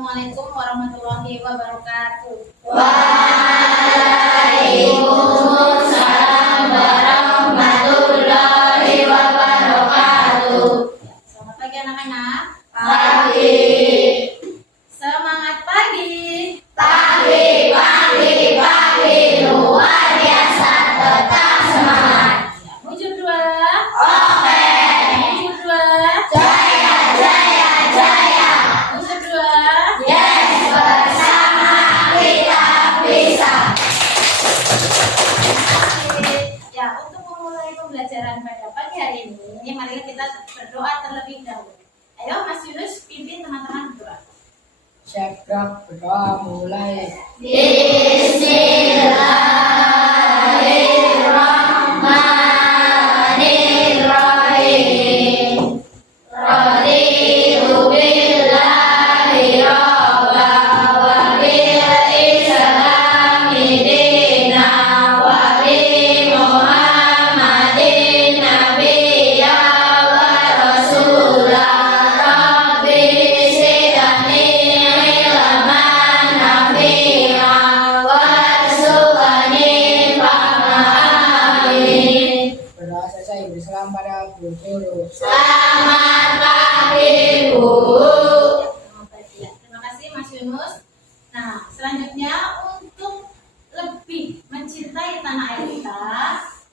Assalamualaikum warahmatullahi wabarakatuh. Waalaikumsalam warahmatullahi wabarakatuh. Selamat pagi anak-anak. Pagi. Semangat pagi. Pagi, pagi, pagi. Luar biasa, tetap semangat. Wujud dua. Oke. Wujud dua. Jaya, jaya, jaya. Wujud dua. Yes, bersama kita bisa. Ya, untuk memulai pembelajaran pada pagi hari ini, mari kita berdoa terlebih dahulu. Ayo Mas Yunus pimpin teman-teman berdoa. Syabrak berdoa mulai. Bismillahirrahmanirrahim. Raditu billahi rabba wa bil islami dina wa bi Muhammadin nabiyya wa rasula. Rabbi zidni ilman nafi'a warzuqni fahma. Amin. Berdoa selesai bersalam pada guru. Selamat pagi, Bu. Terima kasih Mas Yunus. Nah, selanjutnya untuk lebih mencintai tanah air kita,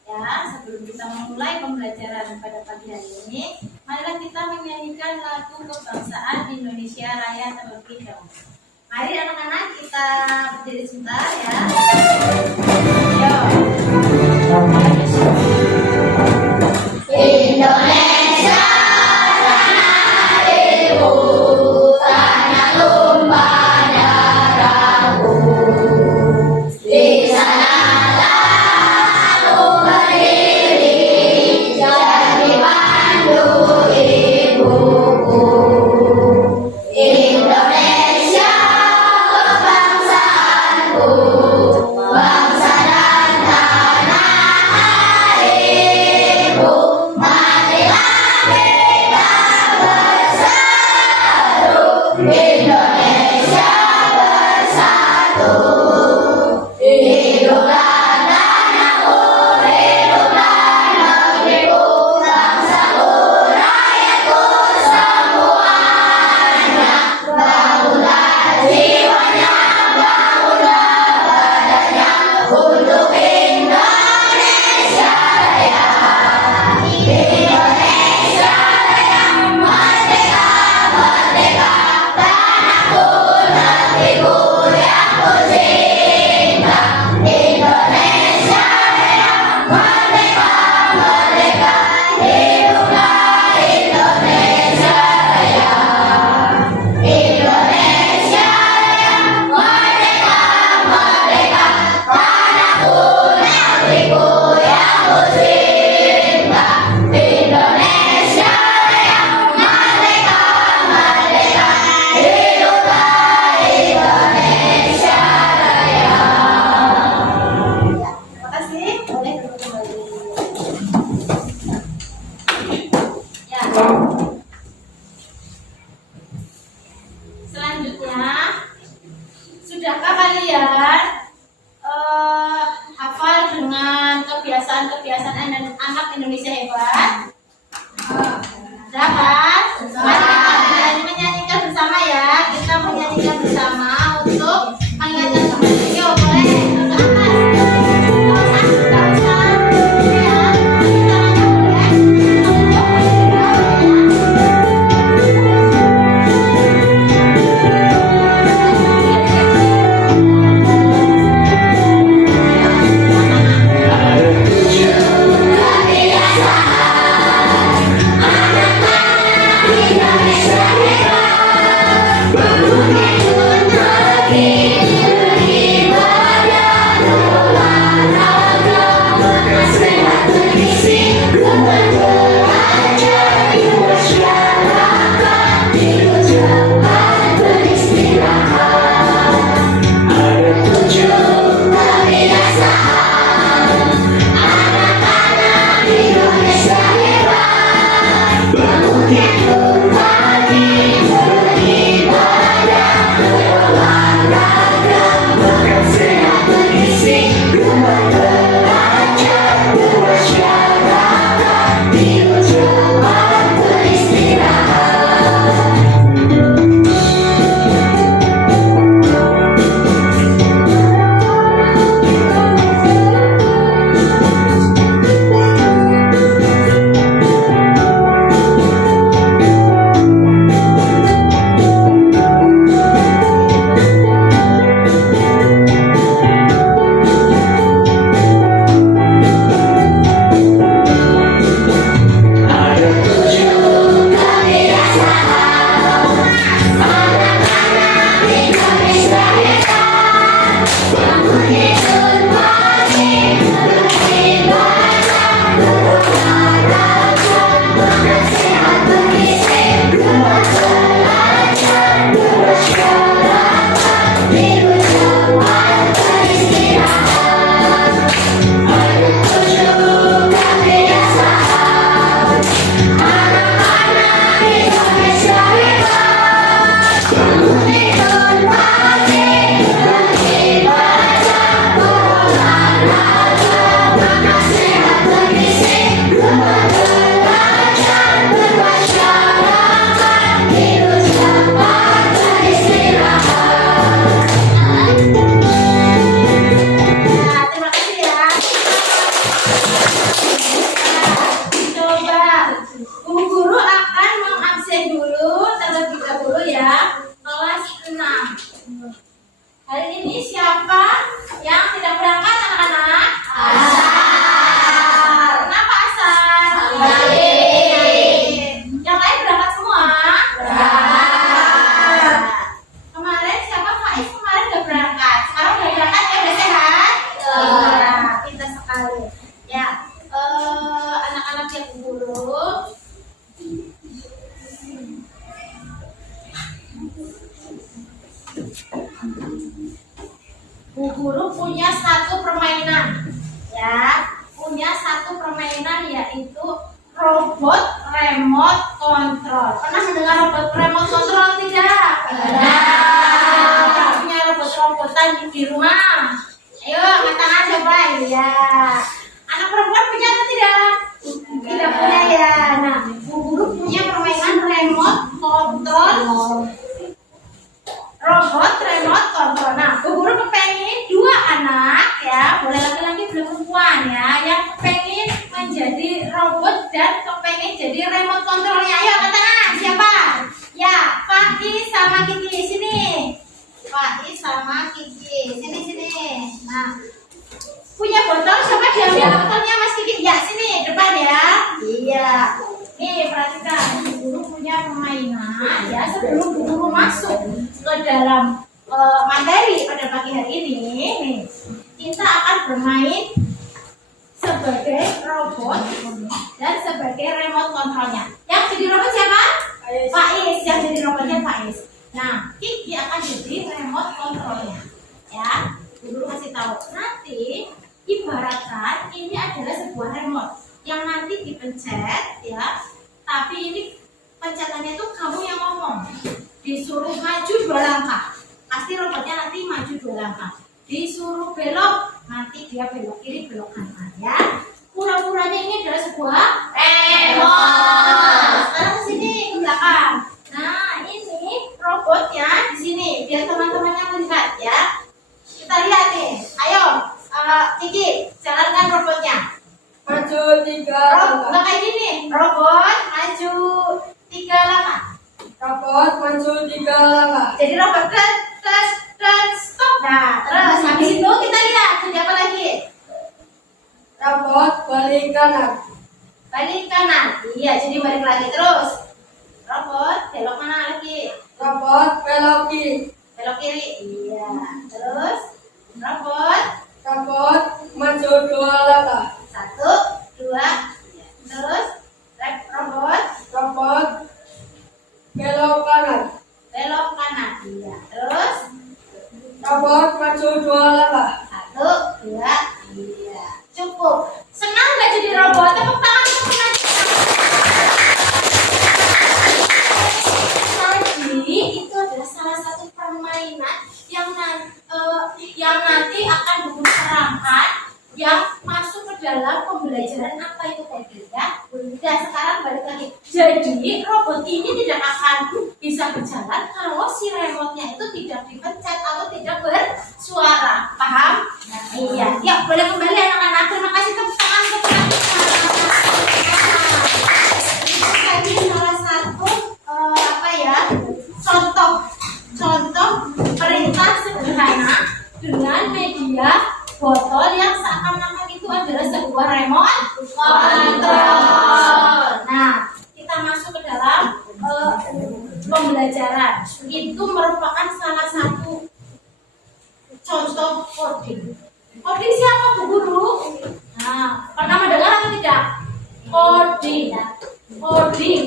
ya, sebelum kita memulai pembelajaran pada pagi hari ini, marilah kita menyanyikan lagu kebangsaan Indonesia Raya terlebih dahulu. Mari anak-anak kita berdiri sebentar ya. Yo. Indonesia tanah airku, tanah tumpah darahku. Di sanalah aku berdiri, jadi pandu ibuku. Indonesia kebangsaanku, bangsa dan tanah airku. Marilah kita bersatu, Indonesia bersatu. Hiduplah tanahku, hiduplah negeriku, bangsaku, rakyatku semuanya. Bangunlah jiwanya, bangunlah badannya untuk Indonesia Raya. Indonesia Raya, merdeka, merdeka, tanahku, negeriku yang ku cinta. Indonesia Raya, merdeka, merdeka, hiduplah Indonesia Raya. Indonesia Raya, merdeka, merdeka, tanahku, negeriku yang ku cinta. Indonesia Raya, merdeka, merdeka, hiduplah Indonesia Raya. Terima kasih. Boleh duduk kembali. Ya. Selanjutnya, sudahkah kalian hafal dengan kebiasaan-kebiasaan anak Indonesia hebat? Sudah kan? Mari kita menyanyikan bersama ya. Kita menyanyikan bersama untuk mengingatkan kembali. Yuk, boleh. Ke atas. Nggak usah. Ya. Kita boleh. Kebiasaan Guru punya satu permainan, ya, punya satu permainan yaitu robot remote control. Pernah mendengar robot remote control tidak? Pernah. Punya robot-robotan di rumah. Ayo, katakan siapa? Ya. Anak perempuan punya atau tidak? Tidak punya ya. Nah, Bu Guru punya permainan remote control. Robot remote control. Nah, Bu Guru kepengen dua anak ya, boleh laki-laki boleh perempuan ya, yang kepengen menjadi robot dan kepengen jadi remote controlnya. Ayo katakan siapa? Ya, Faiz sama Kiki. Sini. Faiz sama Kiki. Sini. Nah, punya botol, siapa diambil botolnya Mas Kiki? Ya, sini depan ya. Iya. Nih, perhatikan. Bu Guru punya permainan ya, sebelum Bu Guru masuk ke dalam materi pada pagi hari ini, nih, kita akan bermain sebagai robot dan sebagai remote controlnya. Yang jadi robot siapa? Faiz. Yang jadi robotnya Faiz. Nah, Kiki akan jadi remote controlnya. Ya, Bu Guru kasih tahu. Nanti ibaratkan ini adalah sebuah remote yang nanti dipencet ya, tapi ini pencetannya itu kamu yang ngomong. Disuruh maju 2 langkah, pasti robotnya nanti maju 2 langkah. Disuruh belok, nanti dia belok kiri, belok kanan ya. Pura-puranya ini adalah sebuah remote. Sekarang ke sini ke belakang. Nah, ini robotnya di sini biar teman-temannya melihat ya. Kita lihat nih. Ayo, Kiki, jalankan robotnya. Maju 3 langkah. Nggak kayak gini. Robot maju 3 langkah. Robot maju 3 langkah. Jadi robot dan stop. Nah, terus habis itu kita lihat jadi apa lagi? Robot balik kanan. Balik kanan. Iya, jadi balik lagi terus. Robot belok mana lagi? Robot belok kiri. Belok kiri. Iya. Terus robot Robot maju 2 langkah. 1, 2. Terus robot Robot belok kanan. belok kanan. Iya. Terus Robot maju 2 langkah. 1, 2. Iya. Cukup. Senang nggak jadi robot? Tepuk tangan untuk Jadi itu adalah salah satu permainan yang nanti akan Bu Guru terangkan, yang masuk ke dalam pembelajaran apa itu tadi ya. Dan sekarang balik lagi. Jadi robot ini tidak akan bisa berjalan kalau si remote-nya itu tidak dipencet atau tidak bersuara. Paham? Iya. Ya, boleh kembali anak-anak. Terima kasih tepuk tangan untuk itu tadi salah satu apa ya? Contoh perintah sederhana dengan media botol yang seakan-akan itu adalah sebuah remote control. Nah, kita masuk ke dalam pembelajaran. Itu merupakan salah satu contoh coding. Coding siapa Bu Guru? Nah, pernah mendengar atau tidak? Coding,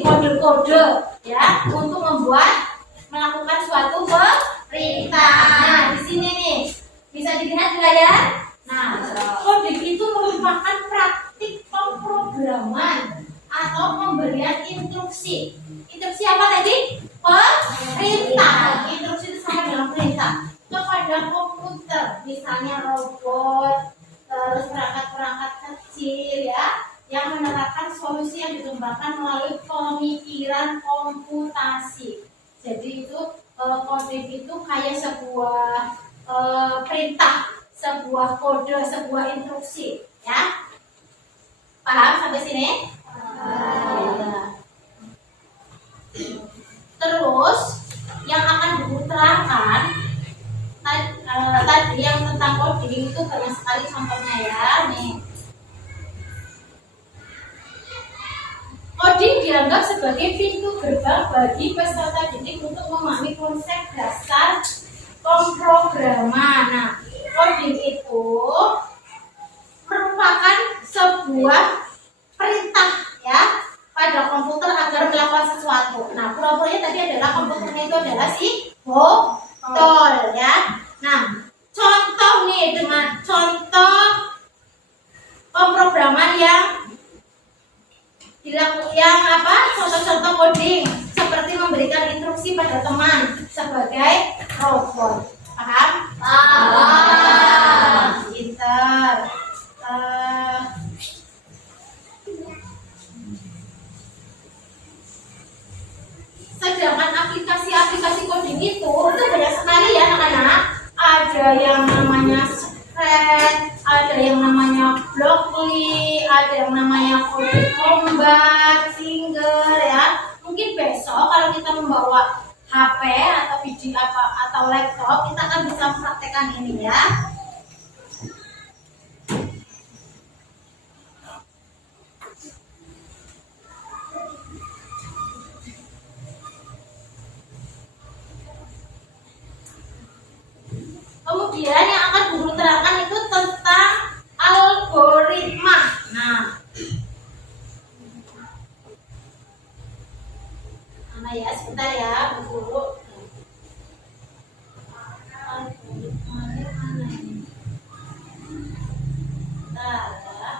kode-kode ya, untuk melakukan suatu perintah. Nah, di sini nih bisa dilihat di layar. Nah, coding itu merupakan praktik pemrograman atau pemberian instruksi. Instruksi apa tadi? Perintah. Instruksi itu sama dengan perintah kepada komputer, misalnya robot, terus perangkat-perangkat kecil ya, yang menerapkan solusi yang dikembangkan melalui pemikiran komputasi. Jadi itu coding itu kayak sebuah perintah, sebuah kode, sebuah instruksi, ya. Paham sampai sini? Terus yang akan diterangkan tadi yang tentang coding itu banyak sekali contohnya ya. Nih, coding dianggap sebagai pintu gerbang bagi peserta didik untuk memahami konsep dasar pemrograman. Nah, coding itu merupakan sebuah perintah ya pada komputer agar melakukan sesuatu. Nah, pura-puranya tadi adalah komputernya itu adalah si botol ya. Nah, contoh nih robot. Paham? Pinter. Sedangkan aplikasi-aplikasi coding itu banyak sekali ya anak-anak. Ada yang namanya Scratch, ada yang namanya Blockly, ada yang namanya Code Combat, Singer ya. Mungkin besok kalau kita membawa HP atau video atau laptop, kita akan bisa mempraktekkan ini ya. Kemudian yang akan guru terangkan itu tentang algoritma. Nah, mana ya, sebentar ya, Bu Guru. Algoritmanya mana ini? Bentar ya.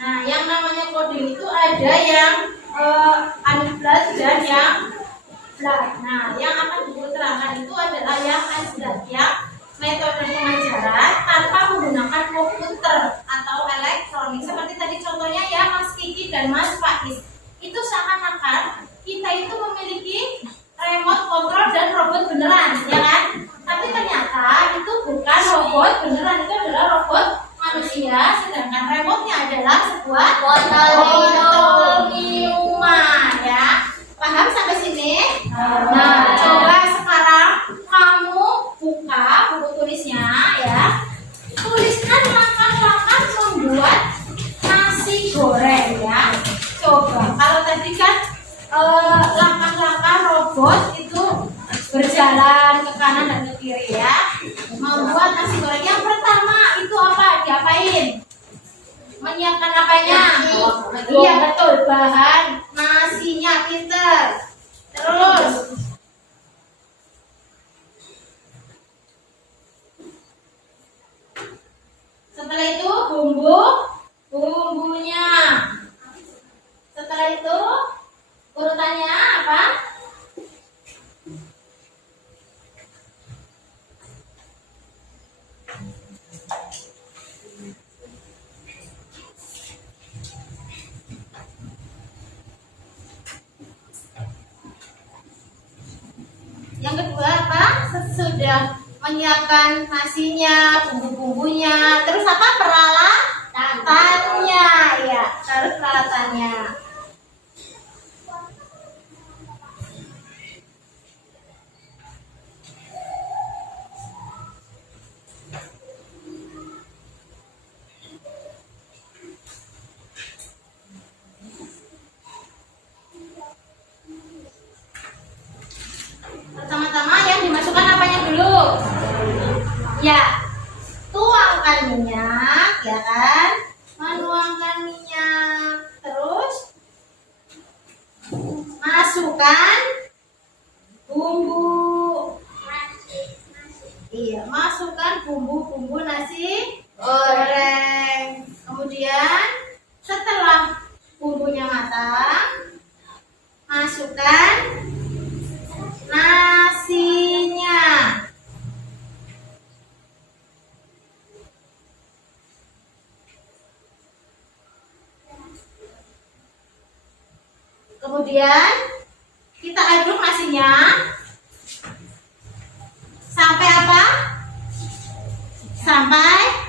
Nah, yang namanya coding itu ada yang unblood dan yang blood. Nah, yang akan guru terangkan itu adalah yang unblood, yang metode pengajaran tanpa menggunakan komputer atau elektronik. Seperti tadi contohnya ya Mas Kiki dan Mas Faiz. Itu seakan-akan kita itu memiliki remote control dan robot beneran, ya kan? Tapi ternyata itu bukan robot beneran, itu adalah robot manusia, sedangkan remote-nya adalah sebuah botol minuman ya. Paham sampai sini? Nah, coba sekarang kamu buka buku tulisnya ya. Tuliskan langkah-langkah membuat nasi goreng ya. Coba kalau tadi kan langkah-langkah robot itu berjalan ke kanan dan ke kiri ya. Membuat nasi goreng yang pertama itu apa? Diapain? Menyiapkan apanya? Iya betul, bahan nasinya, pinter. Terus setelah itu bumbunya. Setelah itu urutannya apa? Yang kedua apa? Sesudah menyiapkan nasinya, bumbu-bumbunya, terus apa? Peralatannya, ya, terus peralatannya. Pertama-tama yang dimasukkan apanya dulu? Ya, tuangkan minyak, ya kan? Menuangkan minyak, terus masukkan bumbu. Iya, masukkan bumbu-bumbu nasi goreng. Kemudian setelah bumbunya matang, masukkan nasinya. Kemudian kita aduk nasinya sampai apa? Sampai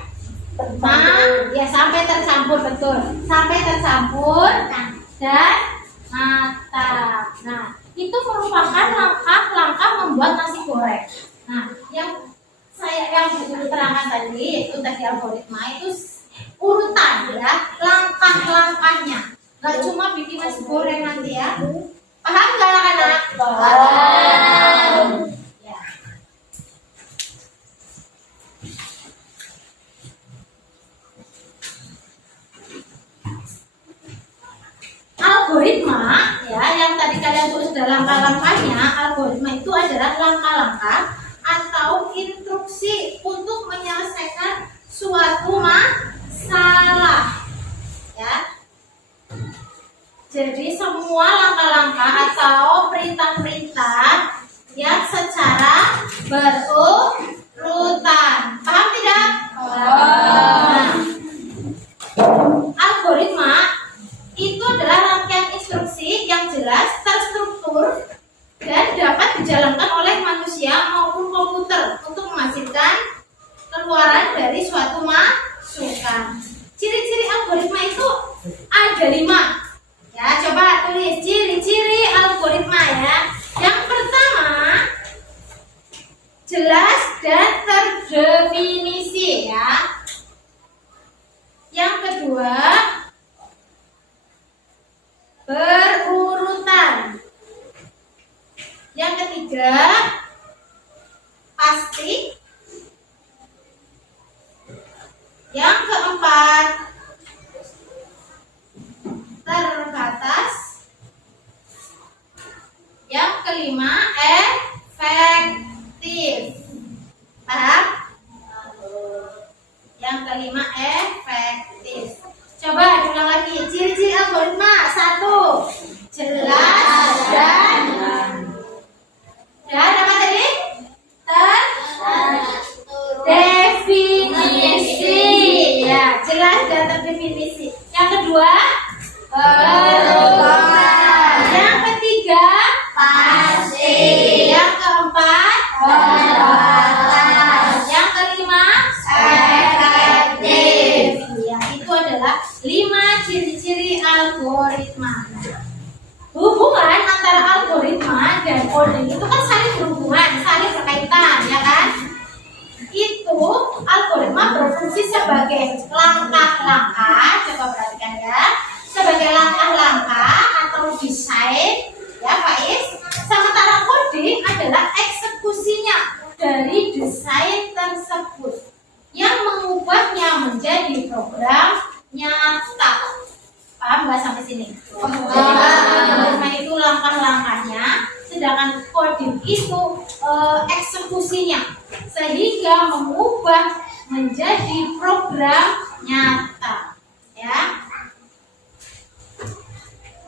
sampai tercampur, betul. Sampai tercampur dan matang. Nah, itu merupakan langkah-langkah membuat nasi goreng. Nah, yang guru terangkan tadi itu tadi algoritma itu urutan ya, langkah-langkahnya. Gak cuma bikin nasi goreng nanti ya. Paham gak anak-anak? Paham. Ya. langkah-langkahnya algoritma itu adalah langkah-langkah atau instruksi untuk menyelesaikan suatu masalah. Ya. Jadi semua langkah-langkah atau perintah-perintah yang secara berurutan. Paham tidak? Nah, algoritma itu adalah rangkaian instruksi yang jelas, terstruktur, dan dapat dijalankan oleh manusia maupun komputer untuk menghasilkan keluaran dari suatu masukan. Ciri-ciri algoritma itu ada 5. Ya, coba tulis ciri-ciri algoritma ya. Yang pertama, jelas dan terdefinisi ya. Yang kedua, berurutan. Yang ketiga, pasti. Yang keempat, terbatas. Yang kelima, efektif. Paham? Yang kelima, efektif. Coba diulang lagi. Ciri-ciri algoritma. 1, jelas dan apa tadi? Terdefinisi. Ya, jelas dan terdefinisi. Yang kedua, berurutan. Yang ketiga, pasti. Yang keempat, terbatas. Yang kelima, efektif. Ya, itu adalah 5 ciri-ciri algoritma. Hubungan antara algoritma dan coding itu kan saling berhubungan, saling berkaitan, ya kan? Itu algoritma berfungsi sebagai langkah-langkah, coba perhatikan ya, sebagai langkah-langkah atau desain, ya Faiz. Sementara coding adalah eksekusinya dari desain tersebut yang mengubahnya menjadi program nyata. Paham nggak sampai sini? Algoritma itu langkah-langkahnya, sedangkan coding itu eksekusinya, sehingga mengubah menjadi program nyata. Ya.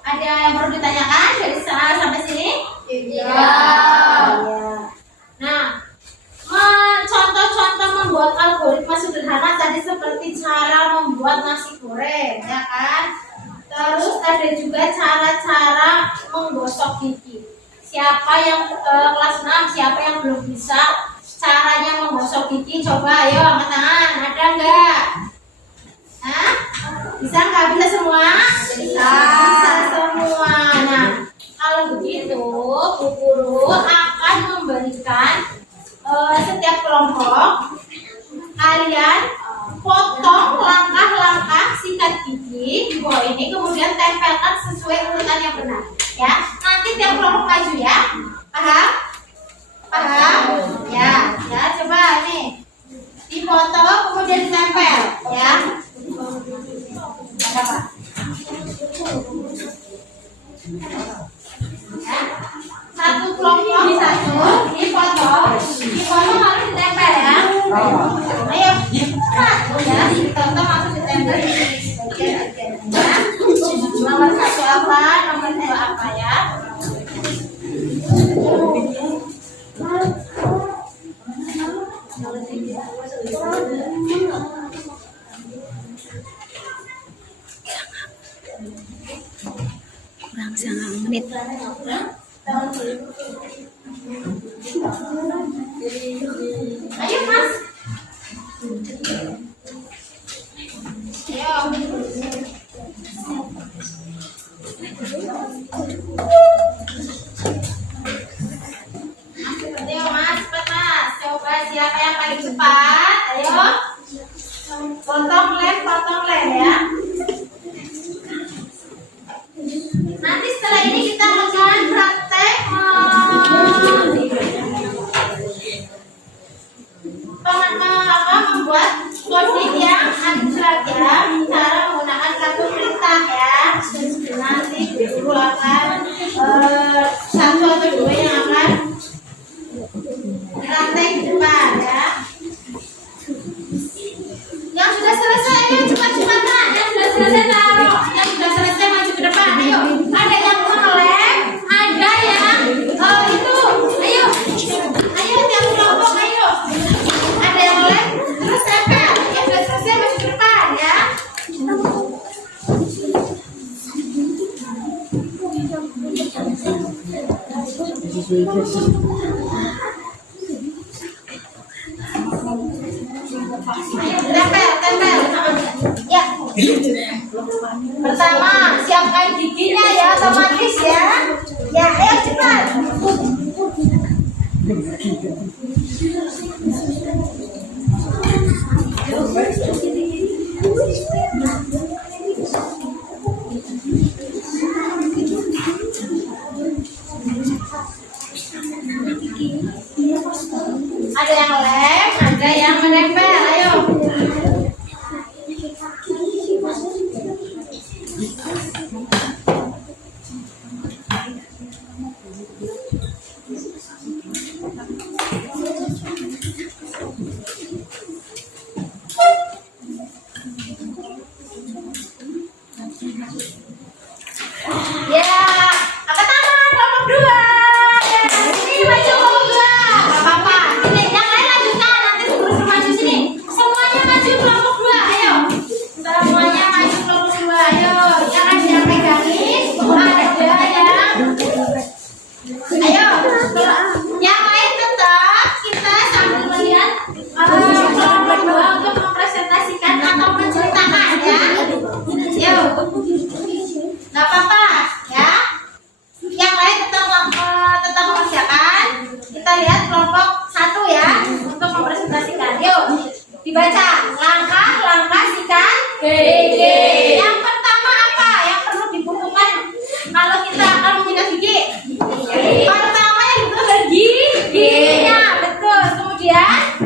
Ada yang perlu ditanyakan dari sana sampai sini? Iya. Nah, contoh-contoh membuat algoritma sederhana tadi seperti cara membuat nasi goreng, ya kan? Terus ada juga cara-cara menggosok gigi. Siapa yang kelas 6, siapa yang belum bisa caranya menggosok gigi? Coba ayo angkat tangan, ada enggak? Hah? Bisa nggak? Bisa semua? Bisa semua. Nah, kalau begitu, Bu Guru akan memberikan setiap kelompok kalian potong langkah-langkah sikat gigi di bawah ini, kemudian tempelkan sesuai urutan yang benar. Ya, nanti tiap kelompok maju ya. Paham? Paham? Ya, coba nih dipotong kemudian ditempel, ya. Ada apa? Ya. Satu kelompok satu dipotong harus ditempel ya. Ayo, satu ya, dipotong harus ditempel di bagian-bagiannya. Nomor 1 apa, nomor 2 apa ya? Kurang 9 menit. Ayo Mas. Ayo. Ayo Mas, cepat Mas. Coba siapa yang paling cepat? Ayo. Potong lem ya. Nanti setelah ini kita akan praktek membuat coding yang abstrak ya, cara menggunakan kartu perintah ya. Nanti guru akan Tempel, tempel. Ya. Pertama, siapkan giginya ya, otomatis ya. Ya, ayo cepat. Ada yang lem, ada yang menempel. Ayo. Ya, angkat tangan, kelompok 2. Ya, sini maju kelompok 2. Gak apa-apa. Sini, yang lain lanjutkan. Nanti terus maju sini. Semuanya maju kelompok 2. Ayo. Semuanya maju kelompok 2. Ayo. Yang ada yang pegangin. Ada yang. Ayo. Yang lain tetap kita sambil melihat kelompok 2 untuk mempresentasikan atau menceritakan ya. Ayo. Gak apa-apa ya. Yang lain tetap mengerjakan. Kita lihat kelompok 1 ya untuk mempresentasikan. Yuk dibaca langkah sikat gigi. Yang pertama apa yang perlu dibutuhkan kalau kita akan menyikat gigi? Pertama yang dibutuhkan giginya, betul. Kemudian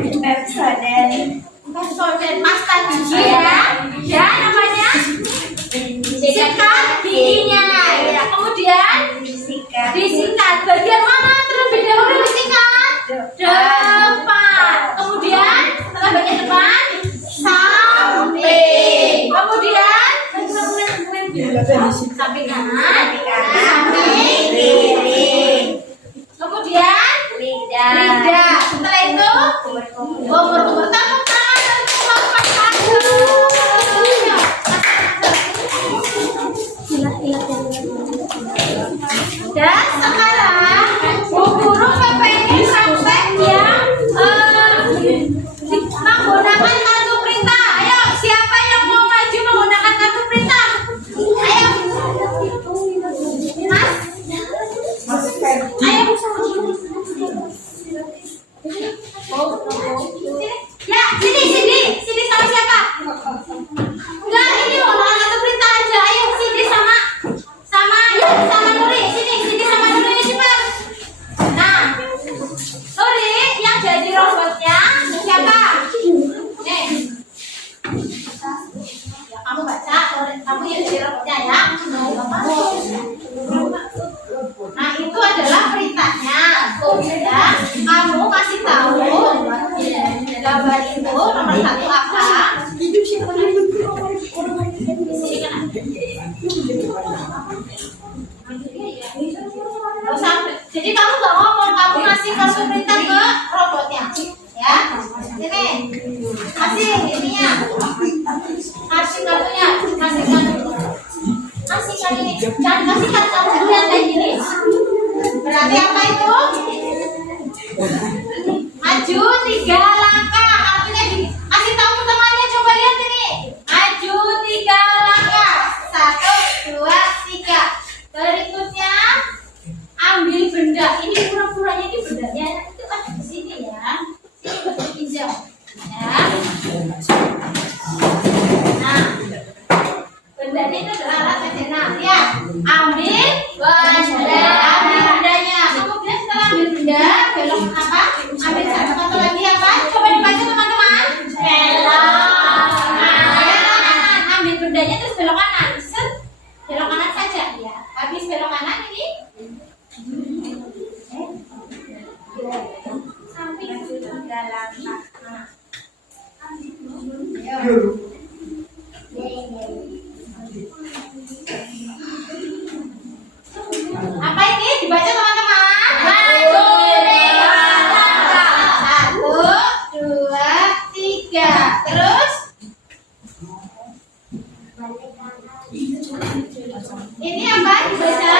pasta gigi ya. Dan namanya sikat giginya ya. Kemudian disikat. Bagian mana terlebih dahulu disikat? Depan. Kemudian setelah bagian depan samping. Kemudian samping kanan, samping kiri. Kemudian lidah. Setelah itu umur-umur. Tepuk tangan untuk Bapak Satu. Dan sekarang Bu Guru kepengen praktek yang menggunakan kartu perintah. Ayo, siapa yang mau maju menggunakan kartu perintah? Ayo, Mas. Ayo. Ya, sini sama siapa? Enggak, ini menggunakan kartu perintah aja. Ayo, sini sama Nuri. Sini sama Nuri cepat. Nah, Nuri yang jadi robotnya siapa? Nih. Ya, kamu baca, kamu yang jadi robotnya ya. Nah, itu adalah perintahnya. Ya, kamu kasih tahu gambar itu nomor 1 apa? Jadi kamu gak ngomong, kamu ngasih kartu perintah ke robotnya, ya. Sini, kasih ininya, kasih kartunya, kasihkan ini, jangan kasihkan kamu dulu yang kayak gini. Berarti apa itu? Maju 3 langkah, artinya kasih tahu temannya, coba lihat ini. Maju 3 langkah, 1, 2, 3. Berikutnya ambil benda. Ini pura-puranya ini bendanya itu ada di sini ya. Sini bentuk hijau. Ya. Nah, bendanya itu adalah alat sederhana. Ya, ambil bendanya. Kemudian setelah ambil benda, belok apa? Ambil satu lagi apa? Coba dibaca teman-teman. Belok kanan. Ambil bendanya terus belok kanan. Set. Belok kanan saja ya. Habis belok kanan ini samping 3 langkah. Apa ini? Dibaca teman-teman. Maju 3 langkah. 1, 2, 3. Terus ini apa? Dibaca.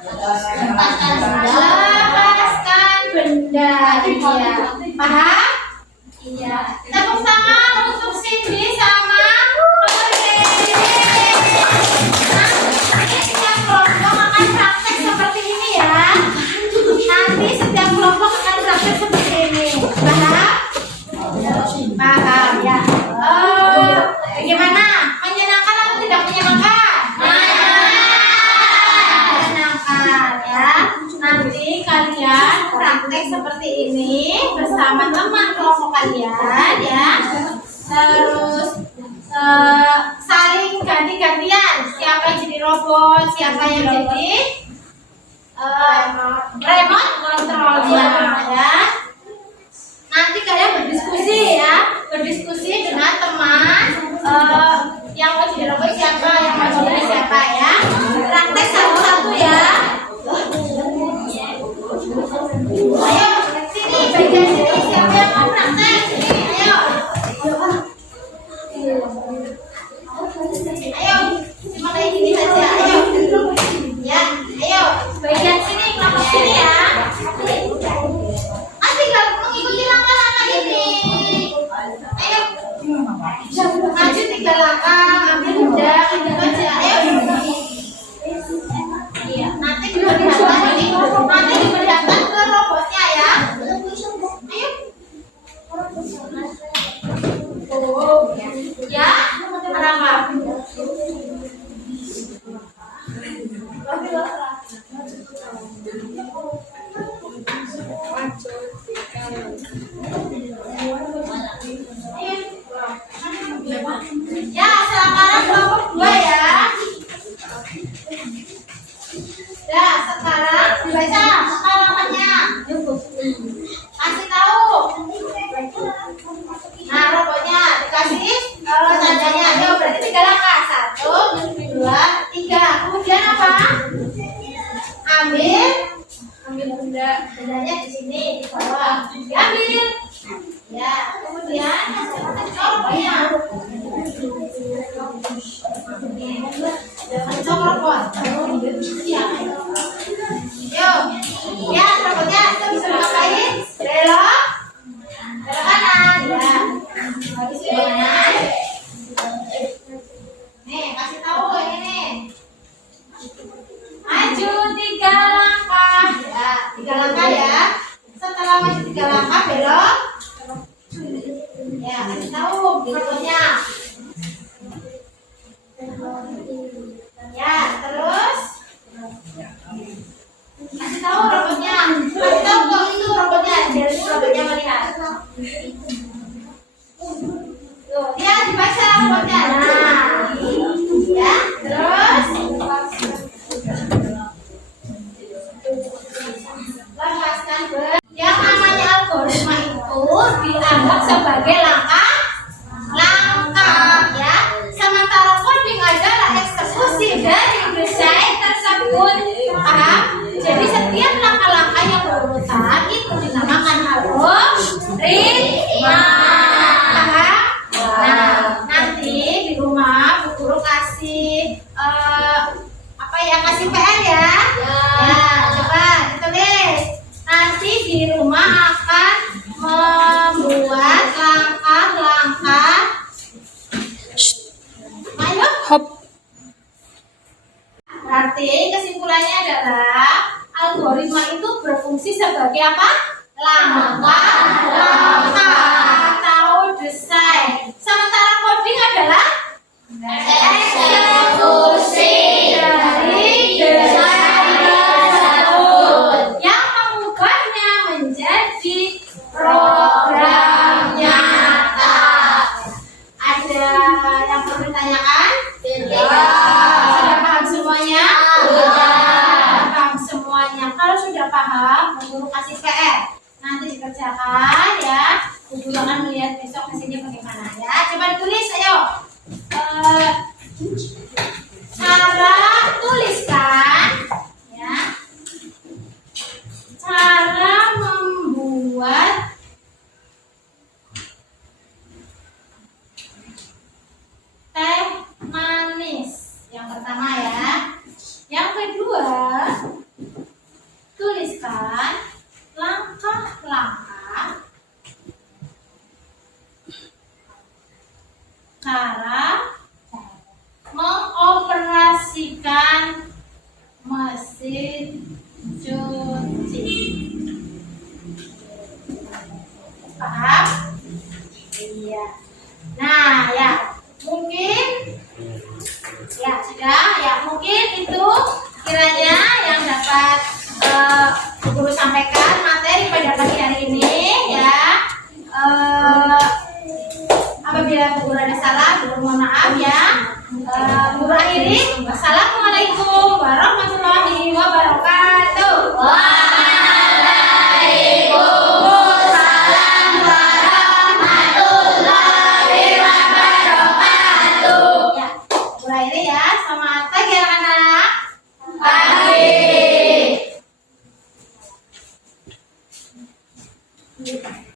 Lepaskan benda. Iya. Paham? Iya. Tepuk tangan untuk Cindy sama Lore. Nanti setiap kelompok akan praktek seperti ini ya. Nanti setiap kelompok akan praktek seperti ini. Paham? Paham ya. Bagaimana? Menyenangkan atau tidak menyenangkan? Menyenangkan ya. Nanti kalian praktek seperti ini bersama teman kelompok kalian ya. Terus saling ganti-gantian. Siapa yang jadi robot, siapa yang jadi remote controlnya ya. Nanti kalian berdiskusi ya, berdiskusi dengan teman yang mau jadi robot siapa, yang mau jadi siapa ya. Praktek satu-satu ya. Ayo sini, bagian sini siapa yang mau praktek? Sini, ayo. Ayo, cuma kayak gini saja. Ayo, ya, ayo. Bagian sini, kelompok sini ya. Tinggal mengikuti langkah anak ini. Ayo, maju 3 langkah, ambil benda, ambil aja. Ayo. Iya, nanti diperlihatkan ini, nanti diperlihatkan ke robotnya ya. Ayo. Ya, berapa? Ya, sekarang kelompok 2 ya. Ya, sekarang dibaca halamannya. Kasih tahu. Nah, robotnya dikasih tandanya. Ayo, berarti 3 langkah. 1, 2, 3. Kemudian apa? Ambil bendanya di sini di bawah. Diambil. Ya, kemudian robotnya. Cok robot. Ya. Yuk. Ya, robotnya itu bisa ngapain? Belok. Belok kanan. Ya. Habis kanan. Nih, kasih tahu ini. Maju 3 langkah. Ya, 3 langkah ya. Setelah maju 3 langkah belok. Ya, kasih tahu robotnya. Ya, terus kasih tahu robotnya. Kasih tahu kok itu robotnya. Biar robotnya melihat. Tuh, dia dibaca robotnya. Nah, ya, terus lepaskan yang namanya algoritma itu dianggap sebagai langkah ya. Sementara coding adalah eksekusi dari desain tersebut. Paham? Jadi setiap langkah-langkah yang berurutan itu dinamakan algoritma. Paham? Nah, nanti di rumah Bu Guru kasih kasih PR ya. Ya, coba ditulis. Nanti di rumah akan membuat langkah-langkah. Ayo. Hop. Berarti kesimpulannya adalah algoritma itu berfungsi sebagai apa? Langkah atau desain. Sementara coding adalah eksekusi dari desain tersebut yang mengubahnya menjadi program nyata. Ada yang perlu ditanyakan? Sudah paham semuanya? Paham semuanya. Kalau sudah paham, Bu Guru kasih PR. Nanti dikerjakan ya. Bu Guru akan melihat besok hasilnya bagaimana ya. Coba ditulis, ayo. Cara tuliskan ya. Cara membuat teh manis. Yang pertama ya. Yang kedua, mesin cuci. Paham? Iya. Nah, ya mungkin ya sudah ya mungkin itu kiranya yang dapat Bu Guru sampaikan materi pada pagi hari ini ya. Apabila Bu Guru ada salah, Bu Guru mohon maaf ya. Bu Guru akhiri. Wassalamualaikum warahmatullahi wabarakatuh.